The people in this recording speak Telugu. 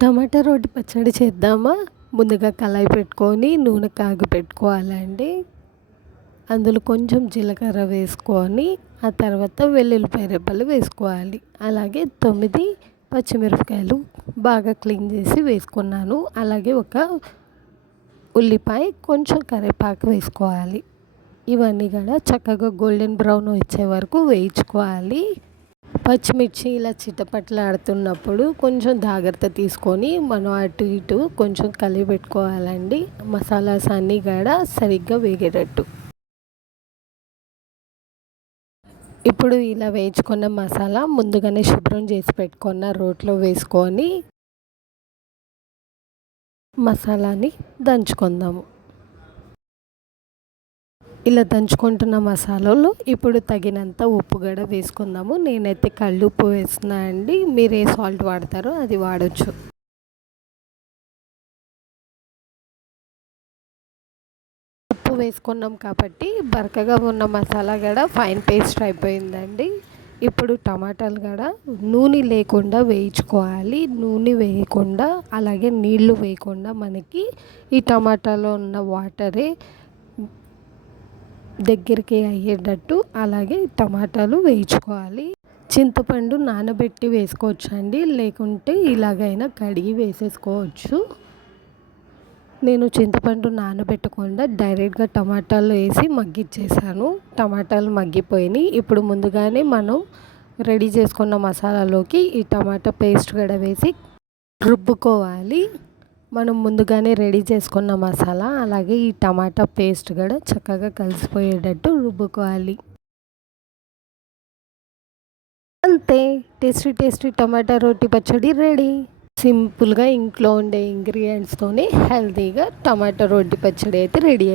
టమాటా రోటి పచ్చడి చేద్దామా? ముందుగా కళాయి పెట్టుకొని నూనె కాగి పెట్టుకోవాలండి. అందులో కొంచెం జీలకర్ర వేసుకొని ఆ తర్వాత వెల్లుల్లిపాయ రెబ్బలు వేసుకోవాలి. అలాగే 9 పచ్చిమిరపకాయలు బాగా క్లీన్ చేసి వేసుకున్నాను. అలాగే ఒక ఉల్లిపాయ, కొంచెం కరివేపాకు వేసుకోవాలి. ఇవన్నీ కూడా చక్కగా గోల్డెన్ బ్రౌన్ వచ్చే వరకు వేయించుకోవాలి. పచ్చిమిర్చి ఇలా చిటపటలాడుతున్నప్పుడు కొంచెం జాగ్రత్త తీసుకొని మనం అటు ఇటు కొంచెం కలిపి పెట్టుకోవాలండి. మసాలాస్ అన్నీ కూడా సరిగ్గా వేగేటట్టు. ఇప్పుడు ఇలా వేయించుకున్న మసాలా ముందుగానే శుభ్రం చేసి పెట్టుకున్న రోట్లో వేసుకొని మసాలాని దంచుకుందాము. ఇలా దంచుకుంటున్న మసాలాలో ఇప్పుడు తగినంత ఉప్పు కూడా వేసుకుందాము. నేనైతే కల్లుప్పు వేస్తున్నా అండి. మీరు ఏ సాల్ట్ వాడతారో అది వాడచ్చు. ఉప్పు వేసుకున్నాం కాబట్టి బరకగా ఉన్న మసాలా కూడా ఫైన్ పేస్ట్ అయిపోయిందండి. ఇప్పుడు టమాటాలు కూడా నూనె లేకుండా వేయించుకోవాలి. నూనె వేయకుండా అలాగే నీళ్లు వేయకుండా మనకి ఈ టమాటాలో ఉన్న వాటరే దగ్గరికి అయ్యేటట్టు అలాగే టమాటాలు వేయించుకోవాలి. చింతపండు నానబెట్టి వేసుకోవచ్చు అండి, లేకుంటే ఇలాగైనా కడిగి వేసేసుకోవచ్చు. నేను చింతపండు నానబెట్టకుండా డైరెక్ట్గా టమాటాలు వేసి మగ్గిచ్చేసాను. టమాటాలు మగ్గిపోయినాయి. ఇప్పుడు ముందుగానే మనం రెడీ చేసుకున్న మసాలాలోకి ఈ టమాటా పేస్ట్ కూడా వేసి రుబ్బుకోవాలి. మనం ముందుగానే రెడీ చేసుకున్న మసాలా అలాగే ఈ టమాటా పేస్ట్ కూడా చక్కగా కలిసిపోయేటట్టు రుబ్బుకోవాలి. అంతే, టేస్టీ టమాటా రోటి పచ్చడి రెడీ. సింపుల్గా ఇంట్లో ఉండే ఇంగ్రీడియంట్స్తోనే హెల్తీగా టమాటా రోటి పచ్చడి అయితే రెడీ అయిపోయింది.